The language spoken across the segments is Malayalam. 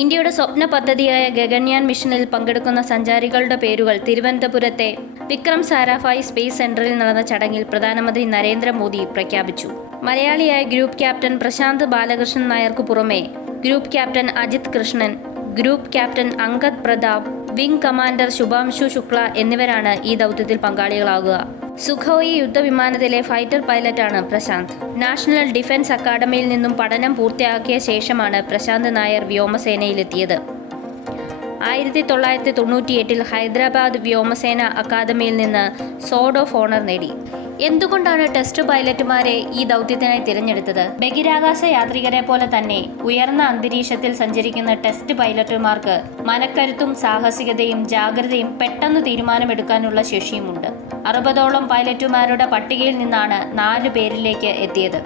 ഇന്ത്യയുടെ സ്വപ്ന പദ്ധതിയായ ഗഗൻയാൻ മിഷനിൽ പങ്കെടുക്കുന്ന സഞ്ചാരികളുടെ പേരുകൾ തിരുവനന്തപുരത്തെ വിക്രം സാരാഫായി സ്പേസ് സെന്ററിൽ നടന്ന ചടങ്ങിൽ പ്രധാനമന്ത്രി നരേന്ദ്രമോദി പ്രഖ്യാപിച്ചു. മലയാളിയായ ഗ്രൂപ്പ് ക്യാപ്റ്റൻ പ്രശാന്ത് ബാലകൃഷ്ണൻ നായർക്കു പുറമെ group captain Ajith Krishnan group captain Angad Pratap wing commander Shubhanshu Shukla എന്നിവരാണ് ഈ ദൗത്യത്തിൽ പങ്കാളികളാകുക. സുഖോയി യുദ്ധവിമാനത്തിലെ ഫൈറ്റർ പൈലറ്റാണ് പ്രശാന്ത്. നാഷണൽ ഡിഫൻസ് അക്കാദമിയിൽ നിന്നും പഠനം പൂർത്തിയാക്കിയ ശേഷമാണ് പ്രശാന്ത് നായർ വ്യോമസേനയിലെത്തിയത്. ആയിരത്തി തൊള്ളായിരത്തി തൊണ്ണൂറ്റിയെട്ടിൽ ഹൈദരാബാദ് വ്യോമസേന അക്കാദമിയിൽ നിന്ന് സോഡ് ഓഫ് ഓണർ നേടി. എന്തുകൊണ്ടാണ് ടെസ്റ്റ് പൈലറ്റുമാരെ ഈ ദൗത്യത്തിനായി തിരഞ്ഞെടുത്തത്? ബഹിരാകാശ യാത്രികരെ പോലെ തന്നെ ഉയർന്ന അന്തരീക്ഷത്തിൽ സഞ്ചരിക്കുന്ന ടെസ്റ്റ് പൈലറ്റുമാർക്ക് മനക്കരുത്തും സാഹസികതയും ജാഗ്രതയും പെട്ടെന്ന് തീരുമാനമെടുക്കാനുള്ള ശേഷിയുമുണ്ട്. അറുപതോളം പൈലറ്റുമാരുടെ പട്ടികയിൽ നിന്നാണ് നാലു പേരിലേക്ക് എത്തിയത്.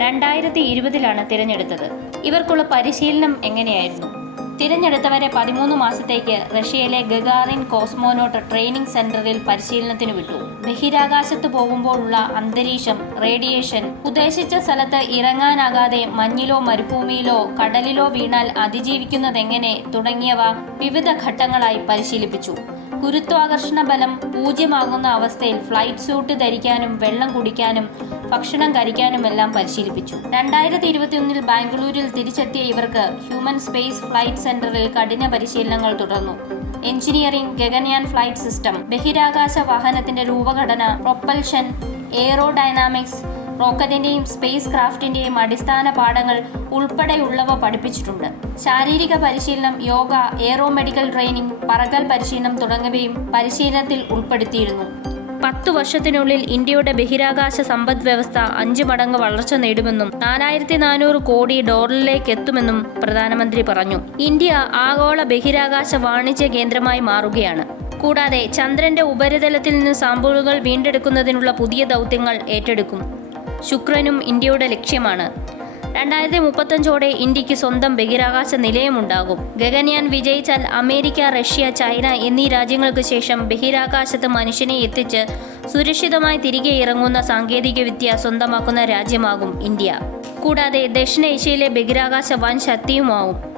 രണ്ടായിരത്തി ഇരുപതിലാണ് തിരഞ്ഞെടുത്തത്. ഇവർക്കുള്ള പരിശീലനം എങ്ങനെയായിരുന്നു? തിരഞ്ഞെടുത്തവരെ പതിമൂന്ന് മാസത്തേക്ക് റഷ്യയിലെ ഗഗാറിൻ കോസ്മോനോട്ട് ട്രെയിനിംഗ് സെന്ററിൽ പരിശീലനത്തിന് വിട്ടു. ബഹിരാകാശത്ത് പോകുമ്പോഴുള്ള അന്തരീക്ഷം റേഡിയേഷൻ ഉദ്ദേശിച്ച സ്ഥലത്ത് ഇറങ്ങാനാകാതെ മഞ്ഞിലോ മരുഭൂമിയിലോ കടലിലോ വീണാൽ അതിജീവിക്കുന്നതെങ്ങനെ തുടങ്ങിയവ വിവിധ ഘട്ടങ്ങളായി പരിശീലിപ്പിച്ചു. ഗുരുത്വാകർഷണ ബലം പൂജ്യമാകുന്ന അവസ്ഥയിൽ ഫ്ലൈറ്റ് സ്യൂട്ട് ധരിക്കാനും വെള്ളം കുടിക്കാനും ഭക്ഷണം കഴിക്കാനുമെല്ലാം പരിശീലിപ്പിച്ചു. രണ്ടായിരത്തി ഇരുപത്തിയൊന്നിൽ ബാംഗ്ലൂരിൽ തിരിച്ചെത്തിയ ഇവർക്ക് ഹ്യൂമൻ സ്പേസ് ഫ്ലൈറ്റ് സെന്ററിൽ കഠിന പരിശീലനങ്ങൾ തുടർന്നു. എഞ്ചിനീയറിംഗ് ഗഗൻയാൻ ഫ്ലൈറ്റ് സിസ്റ്റം ബഹിരാകാശ വാഹനത്തിന്റെ രൂപഘടന പ്രൊപ്പൽഷൻ എയറോഡൈനാമിക്സ് റോക്കറ്റിന്റെയും സ്പേസ് ക്രാഫ്റ്റിന്റെയും അടിസ്ഥാന പാഠങ്ങൾ ഉൾപ്പെടെയുള്ളവ പഠിപ്പിച്ചിട്ടുണ്ട്. ശാരീരിക പരിശീലനം യോഗ എയറോ മെഡിക്കൽ ട്രെയിനിങ് പറകൽ പരിശീലനം തുടങ്ങിയവയും പരിശീലനത്തിൽ ഉൾപ്പെടുത്തിയിരുന്നു. പത്തു വർഷത്തിനുള്ളിൽ ഇന്ത്യയുടെ ബഹിരാകാശ സമ്പദ് വ്യവസ്ഥ അഞ്ച് മടങ്ങ് വളർച്ച നേടുമെന്നും നാലായിരത്തി നാനൂറ് കോടി ഡോളറിലേക്ക് എത്തുമെന്നും പ്രധാനമന്ത്രി പറഞ്ഞു. ഇന്ത്യ ആഗോള ബഹിരാകാശ വാണിജ്യ കേന്ദ്രമായി മാറുകയാണ്. കൂടാതെ ചന്ദ്രന്റെ ഉപരിതലത്തിൽ നിന്ന് സാമ്പിളുകൾ വീണ്ടെടുക്കുന്നതിനുള്ള പുതിയ ദൗത്യങ്ങൾ ഏറ്റെടുക്കും. ശുക്രനും ഇന്ത്യയുടെ ലക്ഷ്യമാണ്. രണ്ടായിരത്തി മുപ്പത്തഞ്ചോടെ ഇന്ത്യയ്ക്ക് സ്വന്തം ബഹിരാകാശ നിലയമുണ്ടാകും. ഗഗൻയാൻ വിജയിച്ചാൽ അമേരിക്ക റഷ്യ ചൈന എന്നീ രാജ്യങ്ങൾക്ക് ശേഷം ബഹിരാകാശത്ത് മനുഷ്യനെ എത്തിച്ച് സുരക്ഷിതമായി തിരികെ ഇറങ്ങുന്ന സാങ്കേതികവിദ്യ സ്വന്തമാക്കുന്ന രാജ്യമാകും ഇന്ത്യ. കൂടാതെ ദക്ഷിണേഷ്യയിലെ ബഹിരാകാശ വൻ ശക്തിയുമാവും.